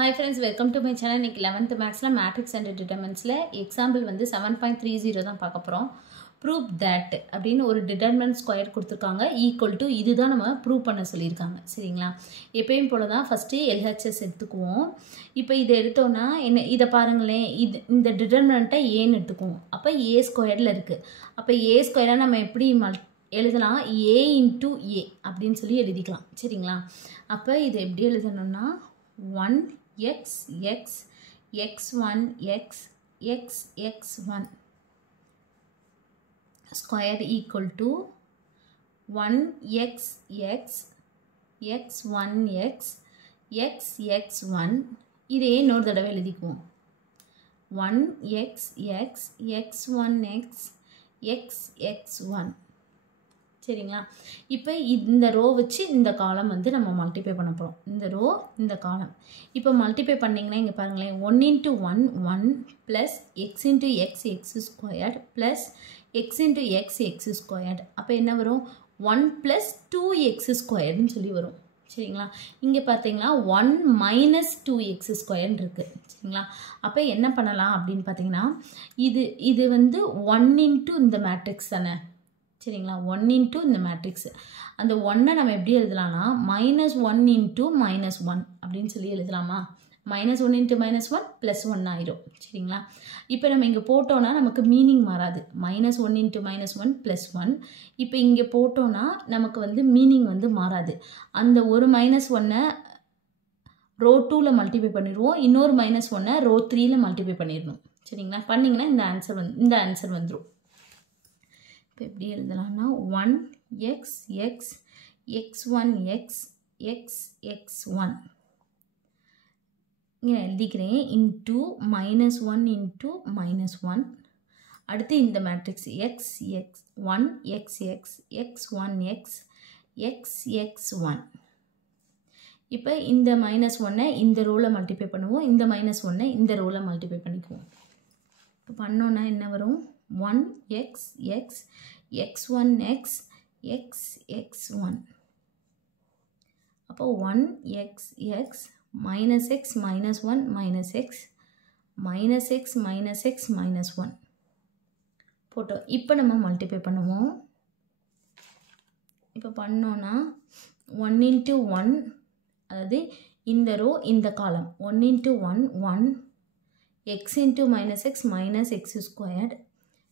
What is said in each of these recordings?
Hi friends, welcome to my channel. இன்னைக்கு 11th mathsல matrix and determinantsல example வந்து 7.30 தான் பார்க்க போறோம். prove that அப்படினு ஒரு determinant square கொடுத்திருக்காங்க equal to இதுதான் நம்ம prove பண்ண சொல்லிருக்காங்க. சரிங்களா? எப்பவும் போல தான் first LHS எடுத்துக்குவோம். இப்போ இத எடுத்தோம்னா என்ன இத பாருங்களே இந்த determinant a ன்னு எடுத்துக்குவோம். அப்ப a ஸ்கொயர்ல இருக்கு. அப்ப a ஸ்கொயரை நம்ம எப்படி எழுதலாம் a into a அப்படினு சொல்லி எழுதிக்கலாம். சரிங்களா? அப்ப இது எப்படி எழுதணும்னா 1x x x1 x x x1 square equal to 1x x x1 x x x1 இதே இன்னொரு தடவை எழுதிக்குவோம் 1x x x1 x x x1 சரிங்களா இப்போ இந்த ரோ வச்சு இந்த காலம் வந்து நம்ம மல்டிப்ளை பண்ண போறோம் இந்த ரோ இந்த காலம் இப்போ மல்டிப்ளை பண்ணீங்கனா இங்க பாருங்களேன் 1 into 1 1 plus x into x x squared plus x into x x squared அப்ப என்ன வரும் 1 plus 2x squared னு சொல்லி வரும் சரிங்களா இங்க பாத்தீங்கன்னா 1 minus 2x squared இருக்கு சரிங்களா அப்ப என்ன பண்ணலாம் அப்படினு பாத்தீங்கன்னா இது வந்து 1 into இந்த மேட்ரிக்ஸ் தானே சரிங்களா 1 into இந்த மேட்ரிக்ஸ் அந்த 1 நம்ம எப்படி எழுதலாம்னா -1 into -1 அப்படினு சொல்லி எழுதலாமா -1 into -1 +1 ஆயிடும் சரிங்களா இப்போ நம்ம இங்க போட்டோம்னா நமக்கு மீனிங் மாறாது -1 into -1 +1 இப்போ இங்க போட்டோம்னா நமக்கு வந்து மீனிங் வந்து மாறாது அந்த ஒரு -1 ரோ 2 ல மல்டிப்ளை பண்ணிடுவோம் இன்னொரு -1 ரோ 3 ல மல்டிப்ளை பண்ணிடணும் சரிங்களா பண்ணீங்கனா இந்த ஆன்சர் வந்துரும் எப்படி எழுதலாம்னா 1x x x1 x x x1 இங்க எழுதிக்கிறேன் into -1 into -1 அடுத்து இந்த matrix x x 1 x x x1 x x x1 இப்போ இந்த -1 இந்த ரோல மல்டிப்ளை பண்ணுவோம் இந்த -1 இந்த ரோல மல்டிப்ளை பண்ணிக்குவோம் இப்போ பண்ணோம்னா என்ன வரும் 1x x x1 x x x1 அப்போ 1x x minus x minus 1 minus x minus x minus x minus 1 போட்டோம் இப்போ நம்ம மல்டிப்ளை பண்ணுவோம் இப்போ பண்ணோம்னா 1 into 1 அதாவது இந்த ரோ இந்த காலம் 1 into 1 1 x into minus x minus x squared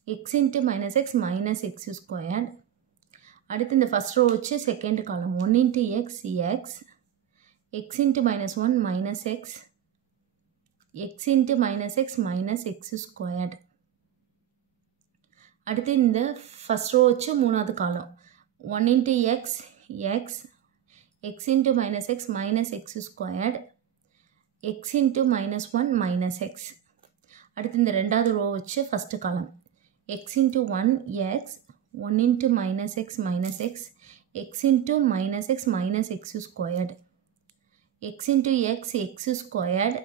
x into minus x minus x squared அடுத்து இந்த first row வச்சு second column 1 into x x x into minus 1 minus x x into minus x minus x squared அடுத்து இந்த first row வச்சு மூணாவது column 1 into x x x into minus x minus x squared x into minus 1 minus x அடுத்து இந்த ரெண்டாவது row வச்சு first column x into 1 x 1 into minus x minus x x into minus x minus x squared x into x x squared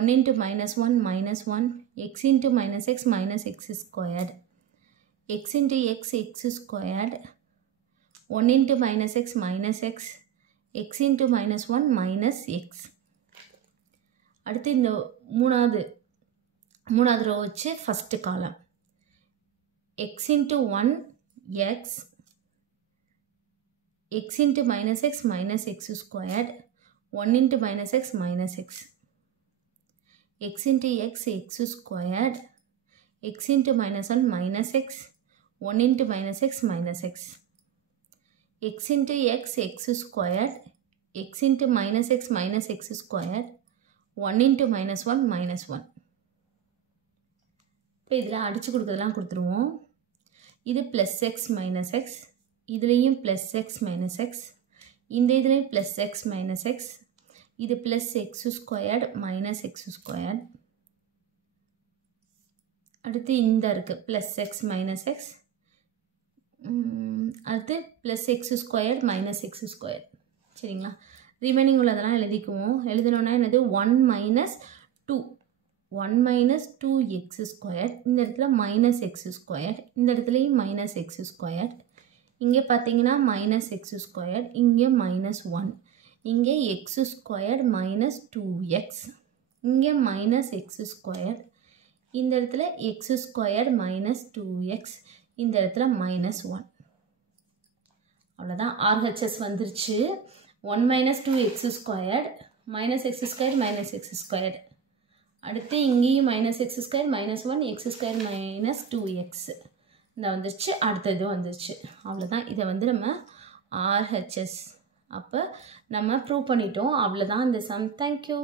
1 into minus 1 minus 1 x into minus x minus x squared x into x x squared 1 into minus x minus x x into minus 1 minus x அடுத்து இந்த மூணாவது row வச்சு first column x into 1 x x into minus x minus x squared 1 into minus x minus x x into x x squared x into minus 1 minus x 1 into minus x minus x x into x x squared x into minus x minus x squared 1 into minus 1 minus 1 இப்போ இதில் அடிச்சு கொடுக்கறதெல்லாம் கொடுத்துருவோம் இது plus x minus x இதுலேயும் plus x minus x இந்த இதுலேயும் plus x minus x இது plus x squared minus x squared அடுத்து இந்த இருக்கு plus x minus x அடுத்து plus x squared minus x squared சரிங்களா ரிமைனிங் உள்ளதெல்லாம் எழுதிக்குவோம் எழுதணும்னா என்னது 1 minus 2 1 minus 2x squared இந்த இடத்துல minus x squared இந்த இடத்துலயும் minus x squared இங்க பாத்தீங்கன்னா minus x squared இங்க minus 1 இங்கே எக்ஸ் ஸ்கொயர்ட் மைனஸ் 2x, இங்கே மைனஸ் எக்ஸ் ஸ்கொயர்ட், இந்த இடத்துல எக்ஸ் ஸ்கொயர்ட் மைனஸ் 2x, இந்த இடத்துல மைனஸ் 1. அவ்வளோதான், RHS வந்துருச்சு. 1 minus 2x squared minus X squared minus X squared. அடுத்து இங்கேயும் minus X square minus 1 X square minus 2x இந்த வந்துருச்சு. அடுத்தது வந்துருச்சு. அவ்வளோதான், இதை வந்து நம்ம RHS அப்போ நம்ம ப்ரூவ் பண்ணிட்டோம். அவ்வளோதான் இந்த சம். தேங்க்யூ.